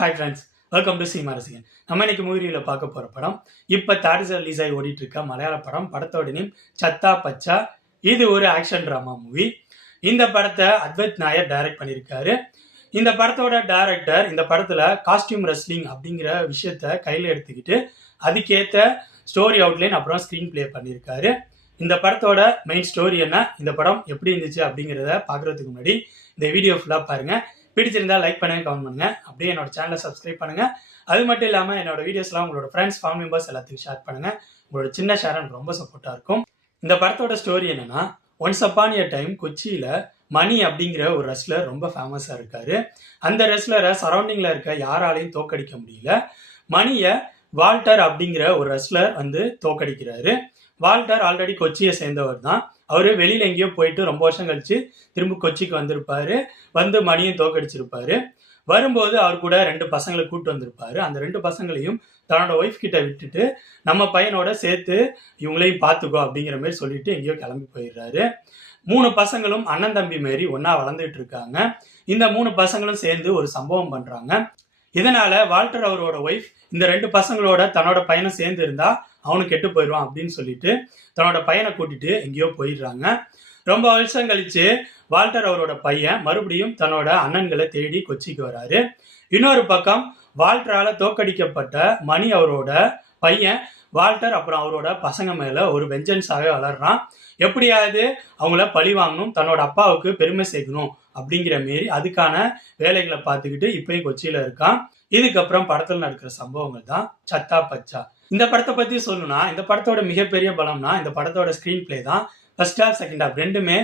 Hi friends welcome to cinema Rasigan நம்ம இன்னைக்கு மூவியில் பார்க்க போகிற படம் இப்போ தேட்டர்ஸில் ரிலீஸ் ஆகி ஓடிட்டு இருக்க மலையாள படம் படத்தோட நேம் சத்தா பச்சா. இது ஒரு ஆக்ஷன் ட்ராமா மூவி இந்த படத்தை அத்வைத் நாயர் டைரக்ட் பண்ணியிருக்காரு இந்த படத்தோட டைரக்டர் இந்த படத்தில் காஸ்டியூம் ரெஸ்லிங் அப்படிங்கிற விஷயத்த கையில் எடுத்துக்கிட்டு அதுக்கேற்ற ஸ்டோரி அவுட்லைன் அப்புறம் ஸ்க்ரீன் ப்ளே பண்ணியிருக்காரு இந்த படத்தோட மெயின் ஸ்டோரி என்ன இந்த படம் எப்படி இருந்துச்சு அப்படிங்கிறத பார்க்குறதுக்கு முன்னாடி இந்த வீடியோ ஃபுல்லாக பாருங்கள் பிடிச்சிருந்தா லைக் பண்ணுங்க கமெண்ட் பண்ணுங்கள் அப்படியே என்னோட சேனலை சப்ஸ்கிரைப் பண்ணுங்கள் அது மட்டும் இல்லாமல் என்னோட வீடியோஸ்லாம் உங்களோட ஃப்ரெண்ட்ஸ் ஃபேமிலி மெம்பர்ஸ் எல்லாத்தையும் ஷேர் பண்ணுங்க. உங்களோட சின்ன ஷேர் எனக்கு ரொம்ப சப்போர்ட்டாக இருக்கும். இந்த படத்தோட ஸ்டோரி என்னென்னா ஒன்ஸ் அப்பான் இயர் டைம் கொச்சியில் மணி அப்படிங்கிற ஒரு ரெஸ்லர் ரொம்ப ஃபேமஸாக இருக்கார். அந்த ரெஸ்லரை சரௌண்டிங்கில் இருக்க யாராலையும் தோக்கடிக்க முடியல. மணியை வால்டர் அப்படிங்கிற ஒரு ரெஸ்லர் வந்து தோக்கடிக்கிறாரு. வால்டர் ஆல்ரெடி கொச்சியை சேர்ந்தவர் தான். அவர் வெளியில் எங்கேயோ போயிட்டு ரொம்ப வருஷம் கழிச்சு திரும்ப கொச்சிக்கு வந்திருப்பாரு. வந்து மணியும் தோக்கடிச்சிருப்பாரு. வரும்போது அவர் கூட ரெண்டு பசங்களை கூப்பிட்டு வந்திருப்பாரு. அந்த ரெண்டு பசங்களையும் தன்னோட ஒய்ஃப் கிட்ட விட்டுட்டு நம்ம பையனோட சேர்த்து இவங்களையும் பார்த்துக்கோ அப்படிங்கிற மாதிரி சொல்லிட்டு எங்கேயோ கிளம்பி போயிடுறாரு. மூணு பசங்களும் அண்ணன் தம்பி மாரி ஒன்றா வளர்ந்துட்டு இருக்காங்க. இந்த மூணு பசங்களும் சேர்ந்து ஒரு சம்பவம் பண்றாங்க. இதனால வால்டர் அவரோட ஒய்ஃப் இந்த ரெண்டு பசங்களோட தன்னோட பையனும் சேர்ந்து இருந்தா அவனும் கெட்டு போயிடுவான் அப்படின்னு சொல்லிட்டு தன்னோட பையனை கூட்டிட்டு எங்கேயோ போயிடுறாங்க. ரொம்ப வருஷம் கழிச்சு வால்டர் அவரோட பையன் மறுபடியும் தன்னோட அண்ணன்களை தேடி கொச்சிக்கு வராரு. இன்னொரு பக்கம் வால்டரால தோக்கடிக்கப்பட்ட மணி அவரோட பையன் வால்டர் அப்புறம் அவரோட பசங்க மேல ஒரு வெஞ்சன்ஸாக வளர்றான். எப்படியாவது அவங்கள பழி வாங்கணும் தன்னோட அப்பாவுக்கு பெருமை சேர்க்கணும் அப்படிங்கிற மாரி அதுக்கான வேலைகளை பார்த்துக்கிட்டு இப்பயும் கொச்சியில இருக்கான். இதுக்கப்புறம் படத்தில் நடக்கிற சம்பவங்கள் தான் சத்தா பச்சா. இந்த படத்தை பத்தி சொல்லணும்னா இந்த படத்தோட மிகப்பெரிய பலம்னா இந்த படத்தோட ஸ்கிரீன் பிளே தான் ஃபர்ஸ்ட் ஹாஃப் செகண்ட் ஹாஃப் ரெண்டுமே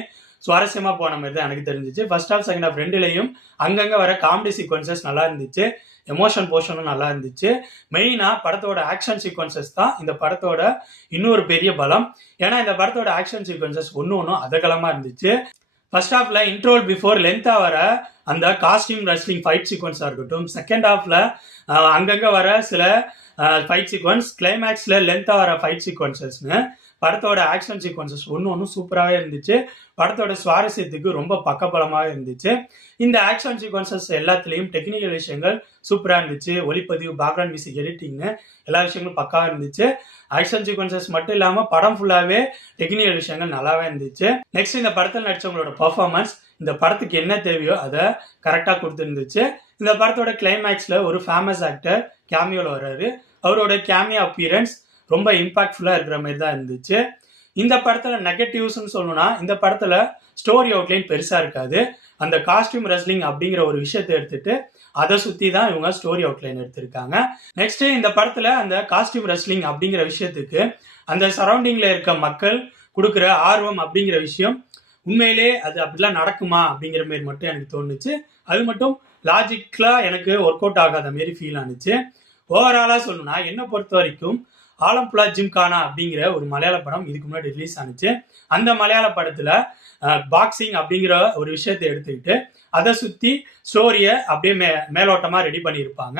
சுவாரஸ்யமா போன மாதிரி தான் எனக்கு தெரிஞ்சிச்சு. ஃபர்ஸ்ட் ஹாஃப் செகண்ட் ஹாஃப் ரெண்டுலையும் அங்கங்க வர காமெடி சீக்வன்சஸ் நல்லா இருந்துச்சு. எமோஷன் போர்ஷனும் நல்லா இருந்துச்சு. மெயினா படத்தோட ஆக்ஷன் சீக்வன்சஸ் தான் இந்த படத்தோட இன்னொரு பெரிய பலம். ஏன்னா இந்த படத்தோட ஆக்ஷன் சீக்வன்சஸ் ஒன்று ஒன்றும் அதகலமா இருந்துச்சு. ஃபர்ஸ்ட் ஹாஃப்ல இன்ட்ரோல் பிஃபோர் லென்த்தா வர அந்த காஸ்டியூம் ரெஸ்லிங் ஃபைட் சீக்வன்ஸாக இருக்கட்டும். செகண்ட் ஹாஃப்ல அங்கங்க வர சில ஃபைட் சீக்வன்ஸ் கிளைமேக்ஸில் லென்த்தாக வர ஃபைட் சீக்வன்சஸ்னு படத்தோட ஆக்ஷன் சீக்வன்சஸ் ஒன்று ஒன்றும் சூப்பராகவே இருந்துச்சு. படத்தோட சுவாரஸ்யத்துக்கு ரொம்ப பக்கபலமாக இருந்துச்சு. இந்த ஆக்ஷன் சீக்வன்சஸ் எல்லாத்துலேயும் டெக்னிக்கல் விஷயங்கள் சூப்பராக இருந்துச்சு. ஒளிப்பதிவு பேக்ரவுண்ட் மியூசிக் எடிட்டிங்னு எல்லா விஷயங்களும் பக்காவாக இருந்துச்சு. ஆக்ஷன் சீக்வன்சஸ் மட்டும் இல்லாமல் படம் ஃபுல்லாகவே டெக்னிக்கல் விஷயங்கள் நல்லாவே இருந்துச்சு. நெக்ஸ்ட் இந்த படத்தில் நடிச்சவங்களோட பர்ஃபார்மன்ஸ் இந்த படத்துக்கு என்ன தேவையோ அதை கரெக்டாக கொடுத்துருந்துச்சு. இந்த படத்தோட கிளைமேக்ஸில் ஒரு ஃபேமஸ் ஆக்டர் கேமியோவில் வர்றாரு. அவரோட கேமியோ அப்பியரன்ஸ் ரொம்ப இம்பாக்ட்ஃபுல்லாக இருக்கிற மாதிரி தான் இருந்துச்சு. இந்த படத்தில் நெகட்டிவ்ஸ்னு சொல்லணும்னா இந்த படத்தில் ஸ்டோரி அவுட்லைன் பெருசாக இருக்காது. அந்த காஸ்டியூம் ரெஸ்லிங் அப்படிங்கிற ஒரு விஷயத்தை எடுத்துட்டு அதை சுற்றி தான் இவங்க ஸ்டோரி அவுட்லைன் எடுத்திருக்காங்க. நெக்ஸ்ட் இந்த படத்தில் அந்த காஸ்டியூம் ரெஸ்லிங் அப்படிங்கிற விஷயத்துக்கு அந்த சரௌண்டிங்கில் இருக்க மக்கள் கொடுக்குற ஆர்வம் அப்படிங்கிற விஷயம் உண்மையிலே அது அப்படிலாம் நடக்குமா அப்படிங்கிற மாதிரி மட்டும் எனக்கு தோணுச்சு. அது மட்டும் லாஜிக்கலாக எனக்கு ஒர்க் அவுட் ஆகாத மாரி ஃபீல் ஆனிச்சு. ஓவராலாக சொல்லணும்னா என்னை பொறுத்த வரைக்கும் ஆலம்புலா ஜிம்கானா அப்படிங்கிற ஒரு மலையாள படம் இதுக்கு முன்னாடி ரிலீஸ் ஆனிச்சு. அந்த மலையாள படத்தில் பாக்ஸிங் அப்படிங்கிற ஒரு விஷயத்தை எடுத்துக்கிட்டு அதை சுற்றி ஸ்டோரியை அப்படியே மே மேலோட்டமாக ரெடி பண்ணியிருப்பாங்க.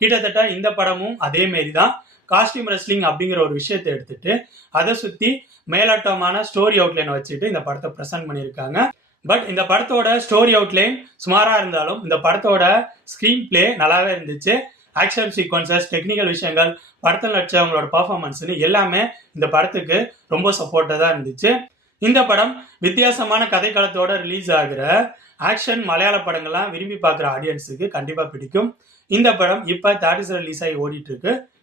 கிட்டத்தட்ட இந்த படமும் அதே மாரி தான். காஸ்டியூம் ரெஸ்லிங் அப்படிங்கிற ஒரு விஷயத்தை எடுத்துட்டு அதை சுற்றி மேலோட்டமான ஸ்டோரி அவுட்லைன் வச்சுட்டு இந்த படத்தை ப்ரெசென்ட் பண்ணியிருக்காங்க. பட் இந்த படத்தோட ஸ்டோரி அவுட்லைன் சுமாராக இருந்தாலும் இந்த படத்தோட ஸ்க்ரீன் பிளே நல்லாவே இருந்துச்சு. ஆக்ஷன் சீக்வன்சஸ் டெக்னிக்கல் விஷயங்கள் படத்தில் நடிச்சவங்களோட பர்ஃபார்மன்ஸ்னு எல்லாமே இந்த படத்துக்கு ரொம்ப சப்போர்ட்டாக தான் இருந்துச்சு. இந்த படம் வித்தியாசமான கதைக்களத்தோட ரிலீஸ் ஆகிற ஆக்ஷன் மலையாள படங்கள்லாம் விரும்பி பார்க்குற ஆடியன்ஸுக்கு கண்டிப்பாக பிடிக்கும். இந்த படம் இப்போ தேட்டர்ஸ் ரிலீஸ் ஆகி ஓடிட்டு இருக்கு.